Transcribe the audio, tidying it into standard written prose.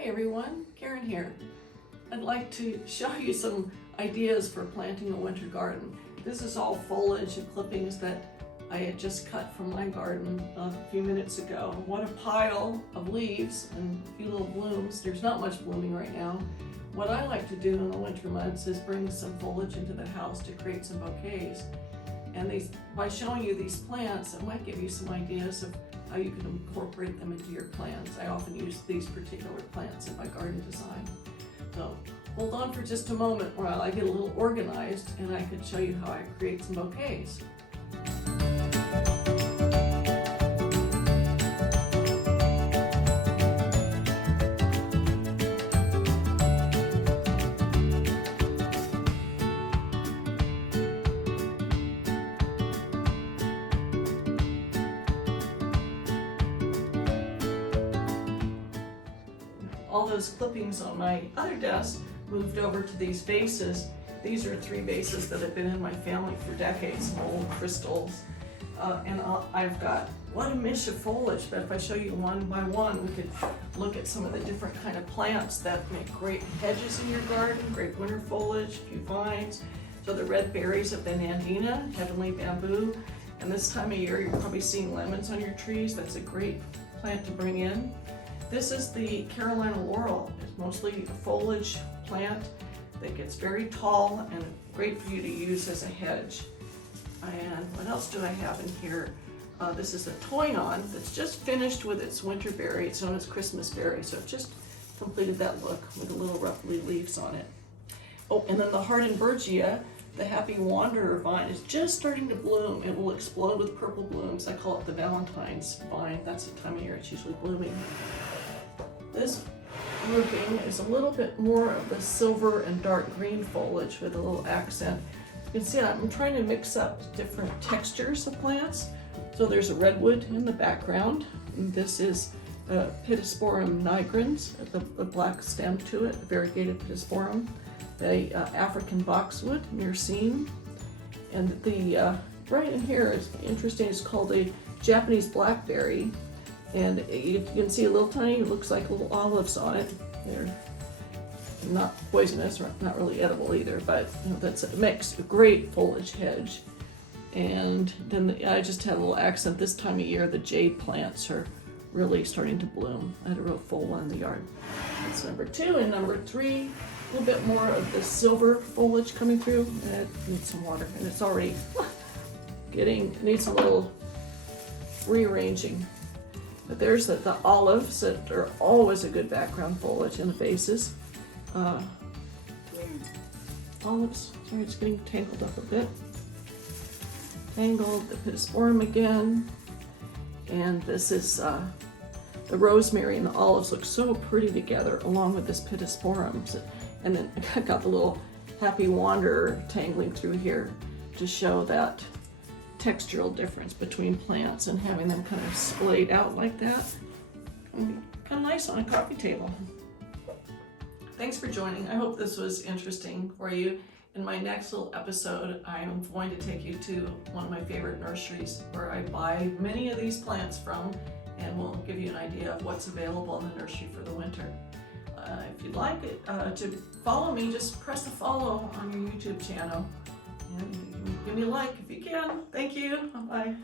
Hi everyone, Karen here. I'd like to show you some ideas for planting a winter garden. This is all foliage and clippings that I had just cut from my garden a few minutes ago. What a pile of leaves and a few little blooms. There's not much blooming right now. What I like to do in the winter months is bring some foliage into the house to create some bouquets. And by showing you these plants, it might give you some ideas of how you can incorporate them into your plans. I often use these particular plants in my garden design. So hold on for just a moment while I get a little organized and I can show you how I create some bouquets. All those clippings on my other desk moved over to these vases. These are 3 vases that have been in my family for decades, old crystals. I've got what a mish of foliage, but if I show you one by one, we could look at some of the different kind of plants that make great hedges in your garden, great winter foliage, a few vines. So the red berries of the Nandina, heavenly bamboo, and this time of year you're probably seeing lemons on your trees. That's a great plant to bring in. This is the Carolina laurel. It's mostly a foliage plant that gets very tall and great for you to use as a hedge. And what else do I have in here? This is a toyon that's just finished with its winter berry. It's known as Christmas berry, so it just completed that look with the little ruffly leaves on it. Oh, and then the Hardenbergia, the happy wanderer vine, is just starting to bloom. It will explode with purple blooms. I call it the Valentine's vine. That's the time of year it's usually blooming. This grouping is a little bit more of the silver and dark green foliage with a little accent. You can see I'm trying to mix up different textures of plants. So there's a redwood in the background. And this is Pittosporum nigrans, the black stem to it, variegated Pittosporum. The African boxwood, myrcene. And the right in here is interesting, it's called a Japanese blackberry. And you can see a little tiny, it looks like little olives on it. They're not poisonous, or not really edible either, but you know, that's a mix, a great foliage hedge. And then I just had a little accent this time of year. The jade plants are really starting to bloom. I had a real full one in the yard. That's number 2. And number 3, a little bit more of the silver foliage coming through. And it needs some water, and it's already needs a little rearranging. But there's the olives that are always a good background foliage in the vases. Olives, sorry, it's getting tangled up a bit. Tangled, the Pittosporum again. And this is the rosemary and the olives look so pretty together along with this Pittosporum. And then I got the little happy wanderer tangling through here to show that textural difference between plants, and having them kind of splayed out like that. Kind of nice on a coffee table. Thanks for joining. I hope this was interesting for you. In my next little episode, I'm going to take you to one of my favorite nurseries where I buy many of these plants from, and we'll give you an idea of what's available in the nursery for the winter. If you'd like it, to follow me, just press the follow on your YouTube channel. And give me a like if you can. Thank you. Bye.